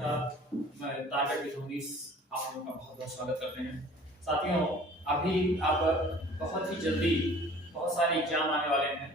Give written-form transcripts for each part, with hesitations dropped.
मैं target with उन्नीस आप लोगों का बहुत बहुत स्वागत करते हैं। साथियों, अभी अब बहुत ही जल्दी बहुत सारे एग्जाम आने वाले हैं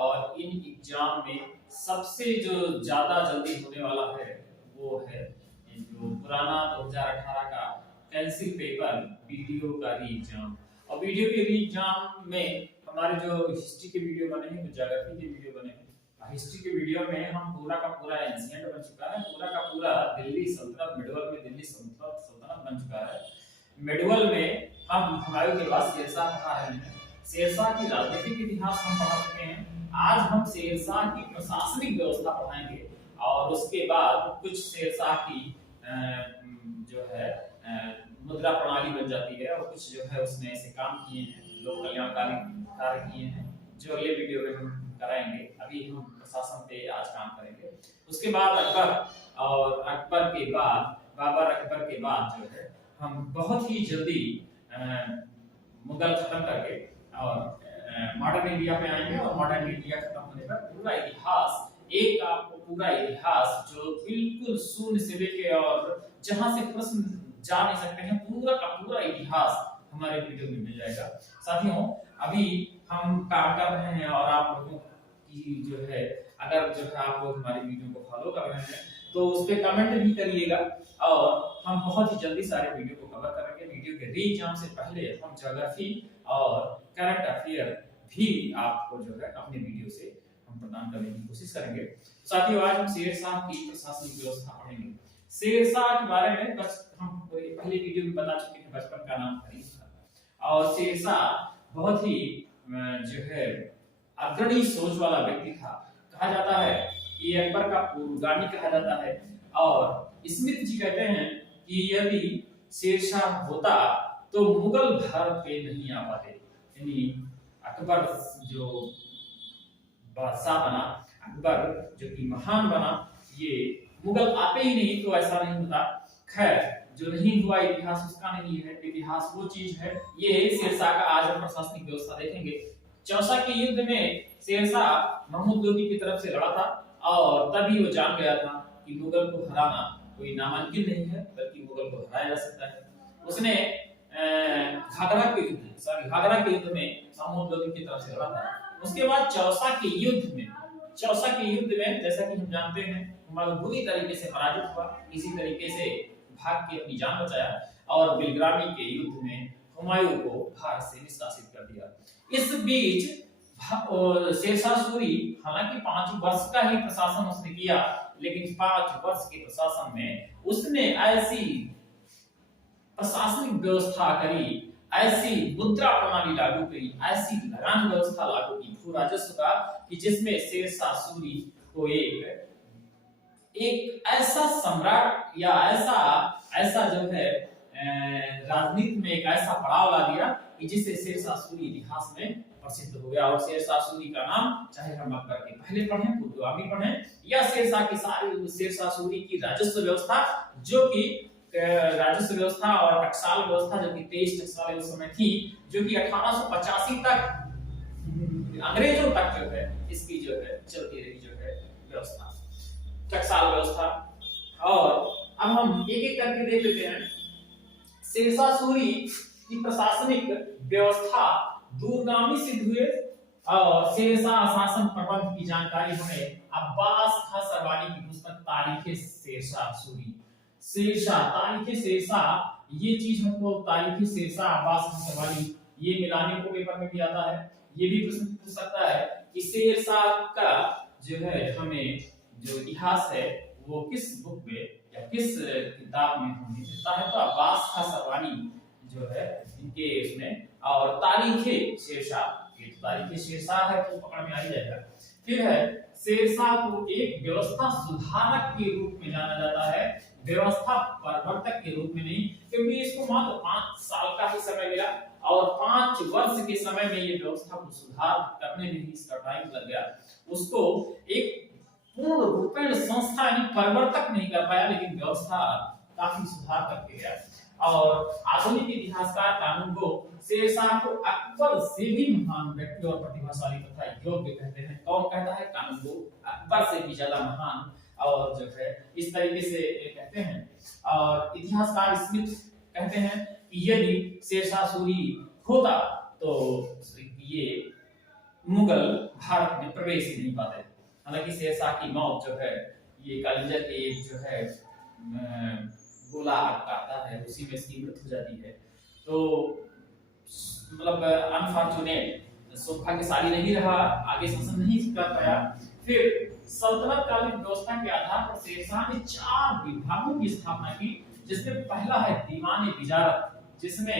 और इन एग्जाम में सबसे जो ज़्यादा जल्दी होने वाला है वो है जो पुराना 2018 का कैंसिल पेपर वीडियो का री एग्जाम। और वीडियो के री एग्जाम में हमारे जो हिस्ट्री के वीडियो बने हैं, जो ज्योग्राफी के वीडियो बने हैं, हिस्ट्री के वीडियो में हम पूरा का पूरा एंशिएंट बन चुका है, पूरा का पूरा दिल्ली सल्तनत, मिडवल में दिल्ली सल्तनत बन चुका है। मिडवल में हम हुमायूं के बाद शेरशाह पढ़ा रहे हैं, शेरशाह की राजनीतिक इतिहास हम पढ़ा चुके हैं। आज हम शेरशाह की प्रशासनिक व्यवस्था पढ़ाएंगे और उसके बाद कुछ शेरशाह की जो है मुद्रा प्रणाली बन जाती है और कुछ जो है उसने ऐसे काम किए हैं, लोक कल्याणकारी कार्य किए हैं जो अगले वीडियो में हम कराएंगे। अभी हम प्रशासन पे आज काम करेंगे। उसके बाद अकबर और अकबर के बाद बाबर अकबर के बाद जो है हम बहुत ही जल्दी मुगल खत्म करके और मॉडर्न इंडिया पे आएंगे और मॉडर्न इंडिया खत्म होने पर पूरा इतिहास एक आपको पूरा इतिहास जो बिल्कुल शून्य से लेके और जहां से प्रश्न जा नहीं सकते हैं, पूरा का पूरा इतिहास हमारे वीडियो में मिल जाएगा। साथियों, अभी हम काम कर रहे हैं और आप लोगों की जो है अगर जो है आप लोग हमारी वीडियो को फॉलो कर रहे हैं तो उस पे कमेंट भी करिएगा और हम बहुत ही जल्दी सारे वीडियो को कवर करेंगे। वीडियो के री एग्जाम से पहले हम ज्योग्राफी और करंट अफेयर भी आपको जो है अपने वीडियो से हम प्रदान करने की कोशिश करेंगे। साथियों, आज हम शेरशाह की प्रशासनिक व्यवस्था पढ़ेंगे। शेरशाह के बारे में बस हम पहले वीडियो में बता चुके हैं, बचपन का नाम फरीद था और शेरशाह बहुत ही जो है अग्रणी सोच वाला व्यक्ति था। कहा जाता है कि अकबर का पूर्वगामी कहा जाता है और स्मिथ जी कहते हैं कि यदि शेरशाह होता तो मुगल भारत पे नहीं आ पाते। यानी अकबर जो बादशाह बना, अकबर जो कि महान बना, ये मुगल आते ही नहीं तो ऐसा नहीं होता। खैर, जो नहीं हुआ इतिहास उसका नहीं है, इतिहास वो चीज है। ये शेरशाह का आज हम प्रशासनिक व्यवस्था देखेंगे। चौसा के युद्ध में शेरशाह महमूद लोदी की तरफ से लड़ा था और तभी वो जान गया था कि मुगल को हराना कोई नामुमकिन नहीं है, बल्कि मुगल को हराया जा सकता है। उसने घाघरा के युद्ध में महमूद लोदी की तरफ से लड़ा था। उसके बाद चौसा के युद्ध में जैसा कि हम जानते हैं हुमायूं बुरी तरीके से पराजित हुआ, इसी तरीके से भाग के अपनी जान बचाया और बिलग्रामी के युद्ध में हुमायूं को भारत से निष्कासित कर दिया। इस बीच शेरशाह सूरी हालांकि 5 वर्ष का ही प्रशासन उसने किया, लेकिन 5 वर्ष के प्रशासन में उसने ऐसी प्रशासनिक व्यवस्था करी, ऐसी मुद्रा प्रणाली लागू करी, ऐसी लगान व्यवस्था लागू की भू राजस्व का कि जिसमें शेरशाह सूरी को एक ऐसा सम्राट या ऐसा जो है राजनीति में एक ऐसा पड़ाव ला दिया कि जिससे शेरशाह सूरी इतिहास में प्रसिद्ध हो गया। और शेरशाह सूरी का नाम चाहे हम अकबर के पहले पढ़ें, पूर्वगामी पढ़ें या शेरशाह सूरी की राजस्व व्यवस्था जो कि राजस्व व्यवस्था और टकसाल व्यवस्था जो कि 23 टकसाल उस समय थी, जो कि 1885 तक अंग्रेजों तक जो है इसकी जो है चलती रही जो है व्यवस्था, टकसाल व्यवस्था। और अब हम एक एक करके देख लेते हैं। शेरशाह सूरी की प्रशासनिक व्यवस्था दूरगामी सिद्ध हुए और शेरशाह शासन प्रबंध की जानकारी हमें अब्बास खां सरवानी की पुस्तक तारीख शेरशाह सूरी, तारीख शेरशाह, ये चीज हमको तारीख शेरशाह अब्बास खां सरवानी ये मिलाने को पेपर में भी आता है। ये भी प्रश्न पूछ सकता है कि शेरशाह का जो है हमें जो इतिहास है वो किस बुक में या किस किताब में हमें मिलता है, तो अब्बास खां सरवानी जो है इनके इसमें और तारीख शेरशाह है तो पकड़ में आ जाएगा। फिर है शेरशाह को एक व्यवस्था सुधारक के रूप में जाना जाता है, व्यवस्था प्रवर्तक के रूप में नहीं, क्योंकि इसको मात्र 5 साल का ही समय मिला और 5 वर्ष के समय में ये व्यवस्था को सुधार करने में ही इसका टाइम लग गया। उसको एक पूर्ण रूपेण संस्था यानी परिवर्तक नहीं कर पाया, लेकिन व्यवस्था काफी सुधार करके गया। और आधुनिक इतिहासकार कानूनगो शेरशाह को अकबर से भी महान व्यक्ति और प्रतिभाशाली तथा योग्य कहते हैं। कौन कहता है? कानूनगो अकबर से भी ज्यादा महान और जो है इस तरीके से ये कहते हैं। और इतिहासकार स्मिथ कहते हैं कि यदि शेरशाह सूरी होता तो ये मुगल भारत में प्रवेश ही नहीं पाते। हालांकि शेरशाह की मौत जो है ये कालिंजर के एक जो है गोला आता है उसी में इसकी मृत्यु हो जाती है। तो मतलब अनफॉर्चुनेट, सौभाग्यशाली नहीं रहा, आगे शासन नहीं कर पाया। फिर सल्तनत कालीन व्यवस्था के आधार पर शेरशाह ने 4 विभागों की स्थापना की, जिसमें पहला है दीवानी वजारत, जिसमें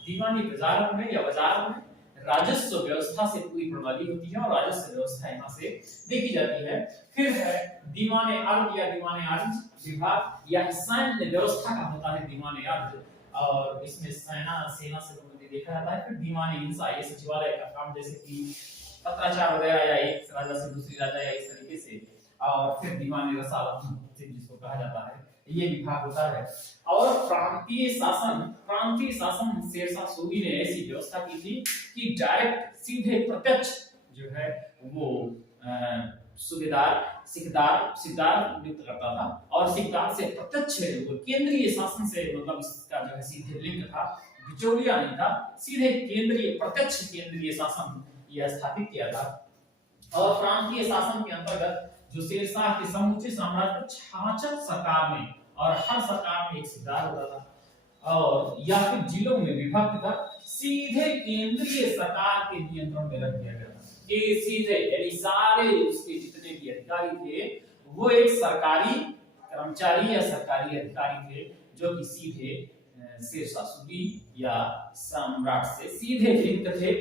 दीवानी वजारत में या वजारत में राजस्व व्यवस्था से पूरी प्रणाली होती है और राजस्व व्यवस्था यहाँ से देखी जाती है। फिर है दीवाने अर्ज या दीवाने अर्ज विभाग या सैन्य व्यवस्था का होता है दीवाने अर्ज, और इसमें सेना से संबंधित देखा जाता है। फिर दीवाने हिंसा, ये सचिवालय का काम, जैसे कि पत्राचार वगैरह या एक राजा से दूसरी राजा या इस तरीके से। और फिर दीवाने रसालत जिसको कहा जाता है, ये विभाग होता है। और प्रांतीय शासन शेरशाह सूरी ने ऐसी व्यवस्था की थी कि डायरेक्ट सीधे प्रत्यक्ष जो है वो सूबेदार सिकदार नियुक्त करता था, और सिकदार से प्रत्यक्ष केंद्रीय शासन से मतलब इसका जो है सीधे लिंक था, बिचौलिया नहीं था, सीधे प्रत्यक्ष केंद्रीय शासन यह स्थापित किया था। और प्रांतीय शासन के अंतर्गत जो शेरशाह के समूचे साम्राज्य को 66 सरकार में, और हर सरकार में एक सिकदार होता था, और या फिर जिलों में विभक्त था, सीधे केंद्रीय सरकार के नियंत्रण में रख दिया गया था। कि सीधे यानी सारे उसके जितने भी अधिकारी थे वो एक सरकारी कर्मचारी या सरकारी अधिकारी थे, जो कि सीधे शेरशाह सूरी या सम्राट से सीधे लिंक थे।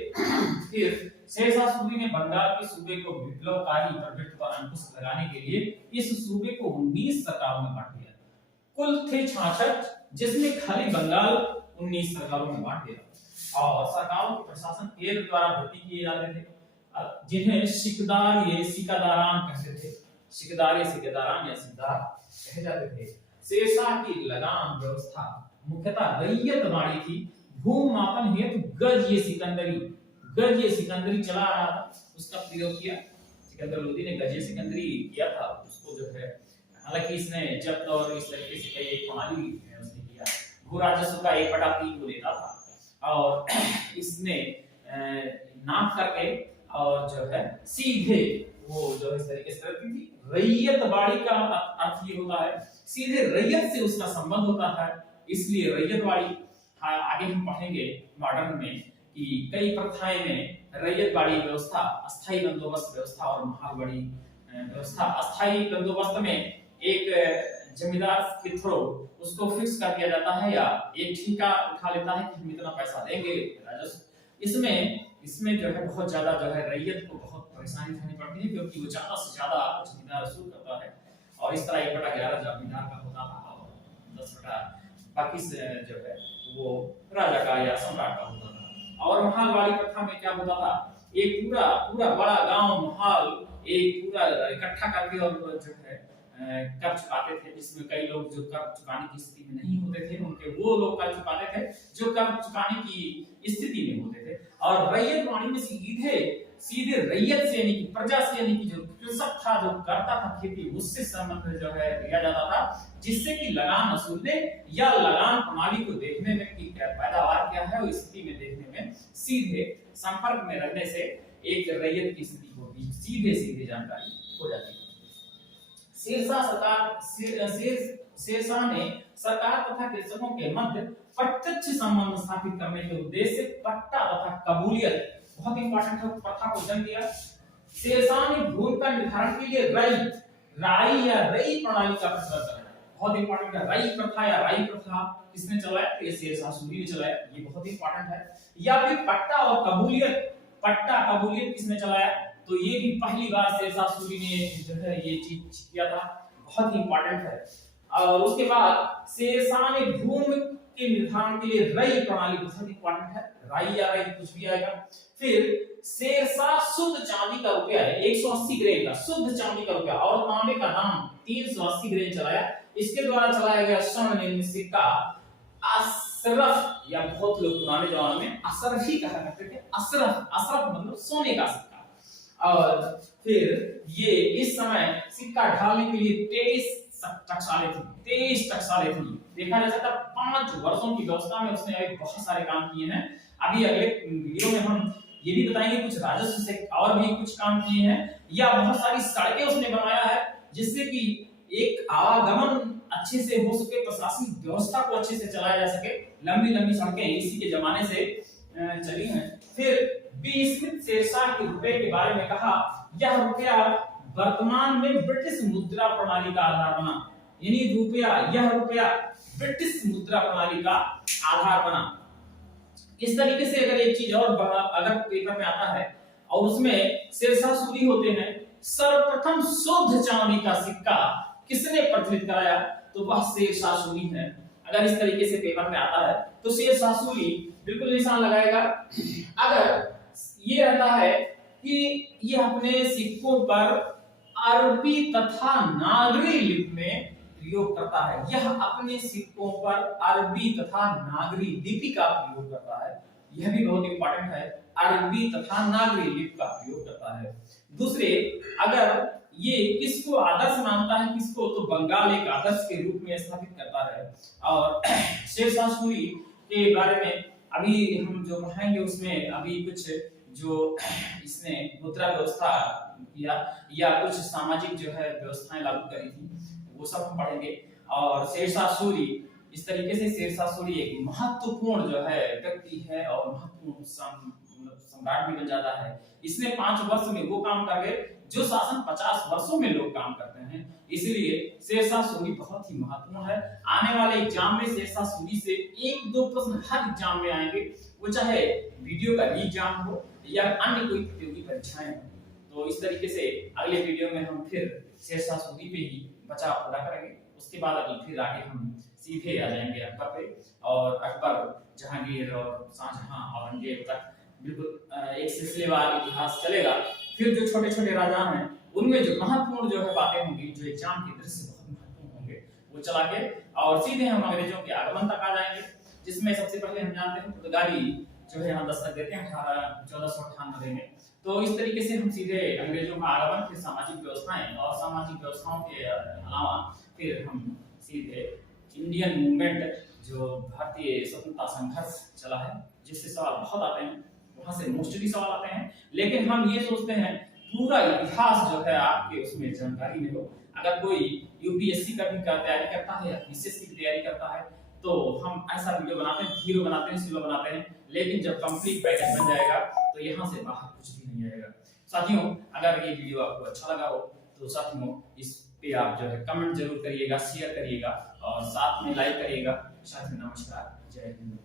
फिर शेरशाह सूरी ने बंगाल के सूबे को विप्लवकारी प्रवृत्ति पर अंकुश लगाने के लिए इस सूबे को 19 सरकारों में बांट दिया। कुल थे 66, जिसमें खाली बंगाल 19 सरकारों में बांट दिया। और सरकारों के प्रशासन केंद्र द्वारा भर्ती किए जाते थे, जिन्हें सिकदारान कहते थे। सिकदार या सिकदार कहे जाते थे। शेरशाह की लगान व्यवस्था मुख्यतः रैयतवाड़ी थी। भूमि मापन हेतु गज ये सिकंदरी चला रहा था, उसका प्रयोग किया। सिकंदर लोदी ने गज ये सिकंदरी किया था, उसको जो है हालांकि इसने जब्त और इस तरीके से कई प्रणाली उसने किया। भू राजस्व का 1/3 को लेता था, और इसने नाप करके और जो है सीधे वो जो इस तरीके से करती थी। रैयतवाड़ी का अर्थ ये होता है सीधे रैयत से उसका संबंध होता है, इसलिए रैयतवाड़ी आगे हम पढ़ेंगे मॉडर्न में कि कई प्रथाएं में रैयतवाड़ी व्यवस्था, अस्थायी बंदोबस्त व्यवस्था और महालवाड़ी व्यवस्था। अस्थायी बंदोबस्त में एक जमींदार के थ्रू उसको फिक्स कर दिया जाता है या एक ठेका उठा लेता है कि हम इतना पैसा देंगे राजस्व। इसमें जो है बहुत ज्यादा जो है रैयत को बहुत परेशानी उठानी पड़ती है, क्योंकि वो ज्यादा से ज्यादा जमींदार वसूल करता है। और इस तरह 1/11 जमींदार का होता था और 10 बाकी जो है वो राजा का या सम्राट का होता था। और महालवाड़ी प्रथा में क्या होता था, एक पूरा बड़ा गांव महाल एक पूरा इकट्ठा करके और जो है कर चुकाते थे, जिसमें कई लोग जो कर चुकाने की स्थिति में नहीं होते थे, उनके वो लोग कर चुकाते थे जो कर चुकाने की स्थिति में होते थे। और रैयतवाड़ी में सीधे रैयत से यानी कि प्रजा से यानी कि जो कृषक था, जो करता था खेती, उससे संबंध जो है लिया जाता था, जिससे कि लगान वसूलने या लगान प्रणाली को देखने में कि पैदावार क्या है उस स्थिति में देखने में सीधे संपर्क में रहने से एक रैयत की स्थिति को भी सीधे जानकारी हो जाती है। शेरशाह ने सरकार तथा कृषकों के मध्य प्रत्यक्ष संबंध स्थापित करने के उद्देश्य से पट्टा तथा कबूलियत बहुत इंपॉर्टेंट है प्रथा को जन्म दिया। शेरशाह ने भूमि का निर्धारण के लिए राई या रई प्रणाली का प्रचलन कराया। बहुत इंपॉर्टेंट है, रई प्रथा या राई प्रथा किसने चलाया, तो ये शेरशाह सूरी ने चलाया, ये बहुत इंपॉर्टेंट है। या फिर पट्टा और कबूलियत किसने चलाया, तो ये भी पहली बार शेरशाह सूरी ने जो है ये चीज किया था, बहुत ही इंपॉर्टेंट है। और उसके बाद शेरशाह ने भूमि के निर्धारण के लिए रई प्रणाली बहुत इंपॉर्टेंट है, राई या रई कुछ भी आएगा। फिर शेरशाह शुद्ध चांदी का रुपया है 180 ग्रेन का शुद्ध चांदी का रुपया और तांबे का दाम 380 ग्रेन चलाया। इसके द्वारा चलाया गया स्वर्ण निर्मित सिक्का अशरफ या बहुत लोग पुराने जमाने में अशरफ ही कहा करते थे। अशरफ मतलब सोने का सिक्का, और फिर ये इस समय सिक्का ढालने के लिए 23 टकसालें थी। 23 टकसालें थी। देखा जा सकता 5 वर्षों की व्यवस्था में उसने अभी बहुत सारे काम किए हैं। अभी अगले वीडियो में हम ये भी बताएंगे कुछ राजस्व से और भी कुछ काम किए हैं, या बहुत सारी सड़कें उसने बनाया है जिससे कि एक आवागमन अच्छे से हो सके, प्रशासनिक व्यवस्था को अच्छे से चलाया जा सके। लंबी लंबी सड़कें इसी के जमाने से चली हैं। फिर स्मिथ शेरशाह के रुपए के बारे में कहा, यह रुपया वर्तमान में ब्रिटिश मुद्रा प्रणाली का आधार बना। यानी यह रुपया ब्रिटिश मुद्रा प्रणाली का आधार बना। इस तरीके से अगर एक चीज और अगर पेपर में आता है और उसमें शेरशाह सूरी होते हैं, सर्वप्रथम शुद्ध चांदी का सिक्का किसने प्रचलित कराया, तो वह शेरशाह सूरी है। अगर इस तरीके से पेपर में आता है तो शेरशाह सूरी बिल्कुल निशान लगाएगा। अगर ये रहता है कि ये अपने सिक्कों पर अरबी तथा नागरी लिपि में प्रयोग करता है, यह अपने सिक्कों पर अरबी तथा नागरी लिपि का प्रयोग करता है। यह भी बहुत इंपॉर्टेंट है, अरबी तथा नागरी लिपि का प्रयोग करता है। दूसरे, अगर ये किसको आदर्श मानता है, किसको, तो बंगाल एक आदर्श के रूप में स्थापित करता है। और शेरशाह सूरी के बारे में अभी हम जो पढ़ेंगे उसमें अभी कुछ जो इसने मुद्रा व्यवस्था किया या कुछ सामाजिक जो है व्यवस्थाएं लागू करी थी, वो सब हम पढ़ेंगे। और शेरशाह सूरी, इस तरीके से शेरशाह सूरी एक महत्वपूर्ण जो है व्यक्ति है और महत्वपूर्ण सम्राट भी बन जाता है। इसने 5 वर्ष में वो काम कर गए जो शासन 50 वर्षों में लोग काम करते हैं। इसलिए शेरशाह सूरी बहुत ही महत्वपूर्ण है। आने वाले एग्जाम में शेरशाह सूरी से 1-2 प्रश्न हर एग्जाम में आएंगे, वो चाहे वीडियो का एग्जाम हो या अन्य कोई प्रतियोगी परीक्षाएं हो। तो इस तरीके से अगले वीडियो में हम फिर शेरशाह सूरी पे ही बचाव पूरा करेंगे। उसके बाद अभी फिर आगे हम सीधे आ जाएंगे अकबर पे, और अकबर, जहांगीर और शाहजहां औरंगजेब तक बिल्कुल एक सिलसिलेवार इतिहास चलेगा। फिर जो छोटे छोटे राजा हैं उनमें जो महत्वपूर्ण जो है बातें होंगी, जो एग्जाम की दृष्टि से बहुत महत्वपूर्ण होंगे, वो चला के और सीधे हम अंग्रेजों के आगमन तक आ जाएंगे। जिसमें सबसे पहले हम जानते हैं पुर्तगाली जो है यहाँ दस्तक देते हैं 1498 में। तो इस तरीके से हम सीधे अंग्रेजों का आगमन, फिर सामाजिक व्यवस्थाएं, और सामाजिक व्यवस्थाओं के अलावा फिर हम सीधे इंडियन मूवमेंट, जो भारतीय स्वतंत्रता संघर्ष चला है, जिससे सवाल बहुत आते हैं, वहां से मोस्टली सवाल आते हैं। लेकिन हम ये सोचते हैं पूरा इतिहास जो है आपके उसमें जानकारी में हो। अगर कोई यूपीएससी का भी तैयारी करता है या बीसीएस की तैयारी करता है तो हम ऐसा वीडियो बनाते हैं, हीरो बनाते हैं, सीरो बनाते हैं। लेकिन जब कंप्लीट पैकेज बन जाएगा तो यहाँ से बाहर कुछ भी नहीं आएगा। साथियों, अगर ये वीडियो आपको अच्छा लगा हो तो साथियों इस पे आप जो है कमेंट जरूर करिएगा, शेयर करिएगा और साथ में लाइक करिएगा। साथियों नमस्कार, जय हिंद।